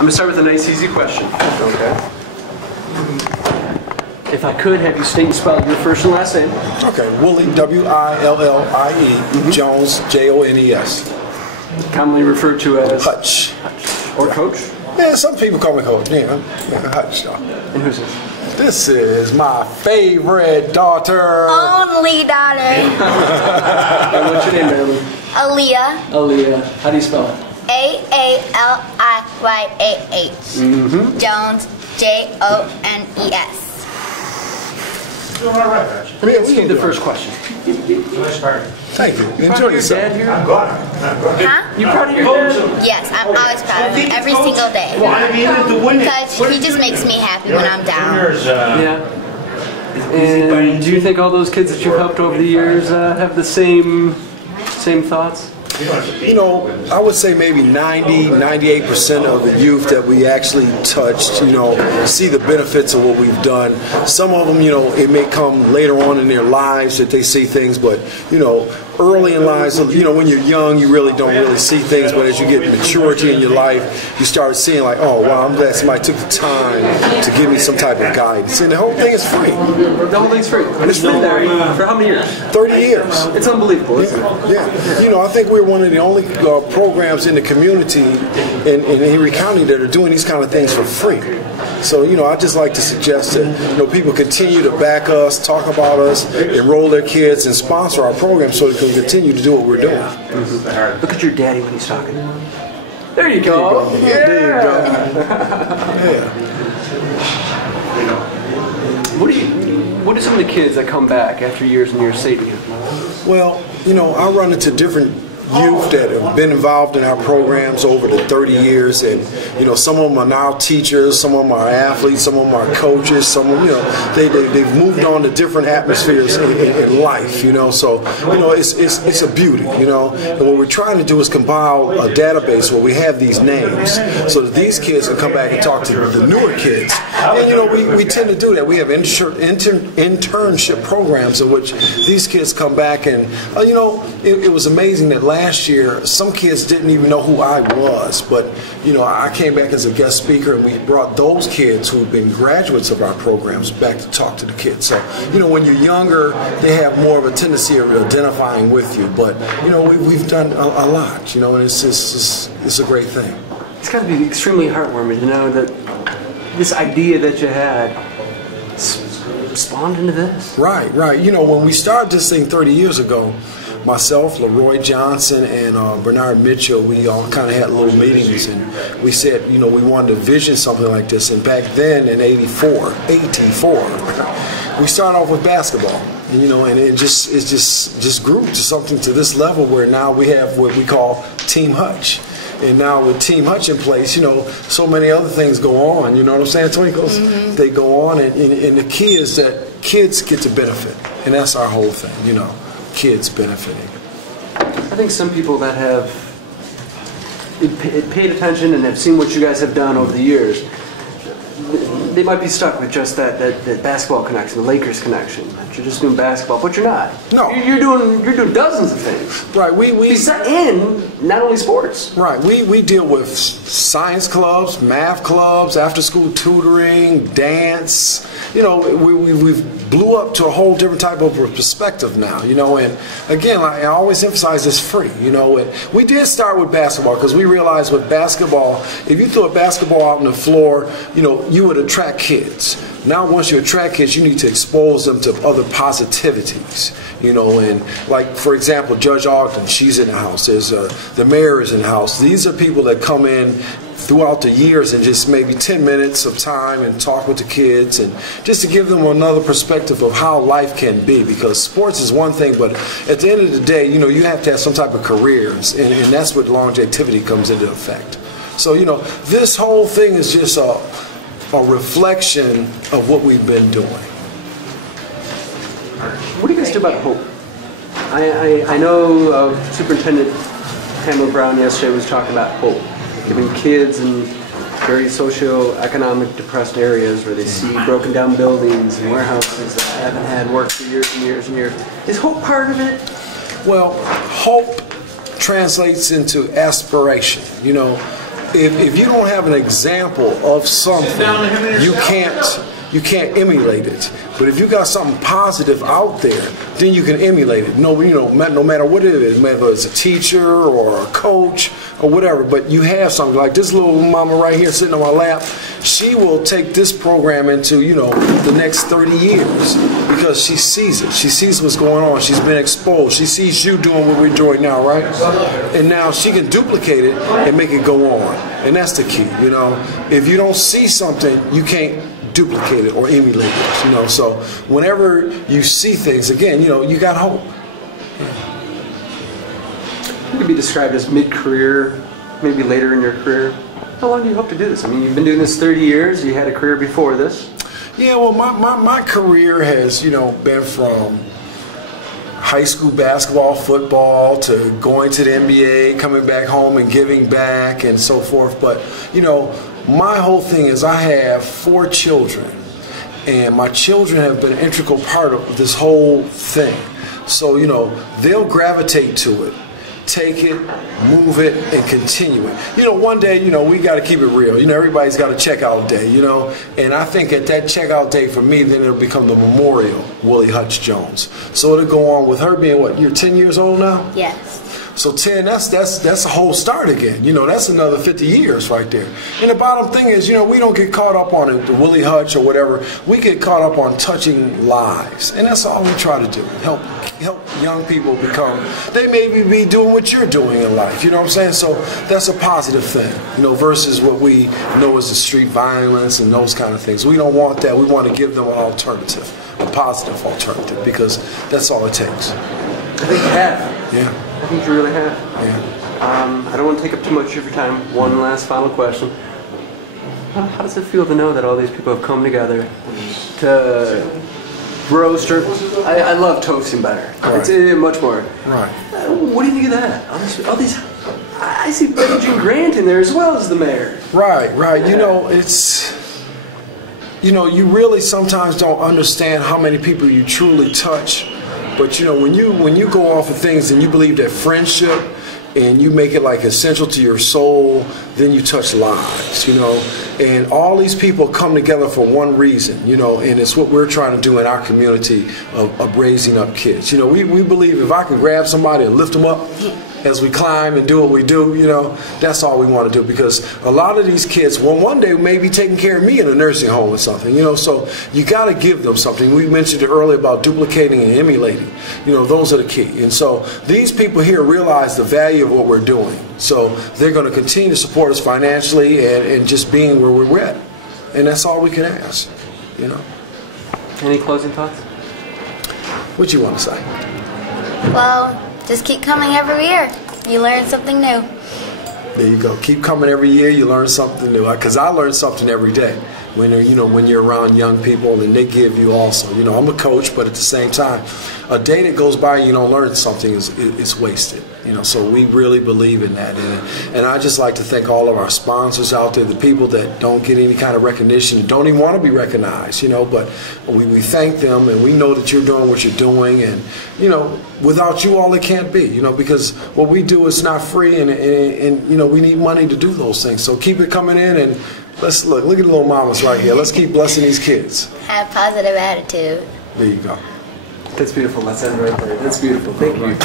I'm going to start with a nice, easy question. Okay. If I could have you state and spell your first and last name. Okay, Willie, W-I-L-L-I-E, Jones, J-O-N-E-S. Commonly referred to as? Hutch. Or Coach? Yeah, some people call me Coach. Yeah, Hutch. And who's this? This is my favorite daughter. Only daughter. And what's your name, Marilyn? Aaliyah. Aaliyah. How do you spell it? A-A-L-I-Y-A-H. Jones, J-O-N-E-S. Let me ask you the first question. Thank you. You proud Enjoy of your yourself. dad here? Huh? You proud of your dad? Yes, I'm always proud of him every single day. Because he just makes me happy when I'm down. Yeah. And do you think all those kids that you've helped over the years have the same thoughts? You know, I would say maybe 98% of the youth that we actually touched, you know, see the benefits of what we've done. Some of them, you know, it may come later on in their lives that they see things, but, you know, early in lives, you know, when you're young, you really don't really see things, but as you get maturity in your life, you start seeing like, oh, wow, I'm glad somebody took the time to give me some type of guidance. And the whole thing is free. The whole thing's free. And it's been there for how many years? 30 years. It's unbelievable, isn't it? Yeah. You know, I think we're one of the only programs in the community in Henry County that are doing these kind of things for free. So, you know, I just like to suggest that, you know, people continue to back us, talk about us, enroll their kids, and sponsor our program so they can continue to do what we're doing. Look at your daddy when he's talking. There you go. There you go. Yeah. What do some of the kids that come back after years and years say to you? Well, you know, I run into different youth that have been involved in our programs over the 30 years, and you know, some of them are now teachers, some of them are athletes, some of them are coaches, some of them, you know, they've moved on to different atmospheres in life, you know, so you know, it's a beauty, you know, and what we're trying to do is compile a database where we have these names so that these kids can come back and talk to the newer kids. And you know, we tend to do that. We have internship programs in which these kids come back, and you know, it was amazing that last year some kids didn't even know who I was, but you know, I came back as a guest speaker, and we brought those kids who've been graduates of our programs back to talk to the kids. So you know, when you're younger, they have more of a tendency of identifying with you, but you know, we've done a lot, you know, and it's a great thing. It's got to be extremely heartwarming to know that this idea that you had spawned into this. Right. You know, when we started this thing 30 years ago, myself, Leroy Johnson, and Bernard Mitchell, we all kind of had little meetings, and we said, you know, we wanted to vision something like this. And back then in '84, we started off with basketball, and, you know, and it just grew to something to this level where now we have what we call Team Hutch. And now with Team Hutch in place, you know, so many other things go on, you know what I'm saying, Twinkles? They go on, and the key is that kids get to benefit, and that's our whole thing, you know, kids benefiting. I think some people that have paid attention and have seen what you guys have done over the years, they might be stuck with just that basketball connection, the Lakers connection. That you're just doing basketball, but you're not. No, you're doing dozens of things. Right. We set in not only sports. Right. We deal with science clubs, math clubs, after school tutoring, dance. You know, we've blew up to a whole different type of perspective now. You know, and again, I always emphasize it's free. You know, and we did start with basketball because we realized with basketball, if you throw a basketball out on the floor, you know, you would attract kids. Now, once you attract kids, you need to expose them to other positivities, you know, and like, for example, Judge Ogden, she's in the house. There's the mayor is in the house. These are people that come in throughout the years and just maybe 10 minutes of time and talk with the kids, and just to give them another perspective of how life can be, because sports is one thing, but at the end of the day, you know, you have to have some type of career, and that's what longevity comes into effect. So, you know, this whole thing is just a reflection of what we've been doing. What do you guys do about hope? I know Superintendent Pamela Brown yesterday was talking about hope, giving kids in very socio-economic depressed areas where they see broken down buildings and warehouses that haven't had work for years and years and years. Is hope part of it? Well, hope translates into aspiration. You know, if you don't have an example of something, you can't emulate it. But if you got something positive out there, then you can emulate it. No matter what it is, whether it's a teacher or a coach or whatever. But you have something like this little mama right here sitting on my lap. She will take this program into the next 30 years because she sees it. She sees what's going on. She's been exposed. She sees you doing what we're doing now, right? And now she can duplicate it and make it go on. And that's the key. If you don't see something, you can't duplicate it or emulate it, so whenever you see things again, you got hope. You could be described as mid-career, maybe later in your career. How long do you hope to do this? I mean, you've been doing this 30 years, you had a career before this. Yeah, well, my career has, been from high school basketball, football, to going to the NBA, coming back home and giving back and so forth. But, my whole thing is I have 4 children, and my children have been an integral part of this whole thing. So, they'll gravitate to it, take it, move it, and continue it. One day, we got to keep it real. Everybody's got a checkout day, and I think at that checkout day for me, then it'll become the memorial Willie Hutch Jones. So it'll go on with her being, what, you're 10 years old now? Yes. So 10, that's a whole start again. That's another 50 years right there. And the bottom thing is, we don't get caught up on it, the Willie Hutch or whatever. We get caught up on touching lives. And that's all we try to do. Help young people become, they may be doing what you're doing in life. You know what I'm saying? So that's a positive thing, versus what we know as the street violence and those kind of things. We don't want that. We want to give them an alternative, a positive alternative, because that's all it takes. I think you have. Yeah. I think you really have. Yeah. I don't want to take up too much of your time. One last final question. How does it feel to know that all these people have come together to roast or... I love toasting better. Right. It's much more. Right. What do you think of that? All these... I see Betty Jean Grant in there as well as the mayor. Right. Yeah. It's... you really sometimes don't understand how many people you truly touch. But when you go off of things and you believe that friendship and you make it like essential to your soul, then you touch lives, and all these people come together for one reason, and it's what we're trying to do in our community of raising up kids. We believe if I can grab somebody and lift them up as we climb and do what we do, that's all we want to do, because a lot of these kids, one day may be taking care of me in a nursing home or something, so you got to give them something. We mentioned it earlier about duplicating and emulating, those are the key. And so these people here realize the value of what we're doing, so they're going to continue to support us financially and just being where we're at, and that's all we can ask. Any closing thoughts? What you want to say? Well, just keep coming every year. You learn something new. There you go. Keep coming every year. You learn something new. Because I learn something every day when when you're around young people, and they give you also. I'm a coach, but at the same time, a day that goes by you don't learn something is wasted. So we really believe in that. And I just like to thank all of our sponsors out there, the people that don't get any kind of recognition, don't even want to be recognized. But we thank them, and we know that you're doing what you're doing, and without you all it can't be. Because what we do is not free, and we need money to do those things. So keep it coming in, and let's look at the little mamas right here. Let's keep blessing these kids. Have a positive attitude. There you go. That's beautiful. Let's end right there. That's beautiful. Thank you.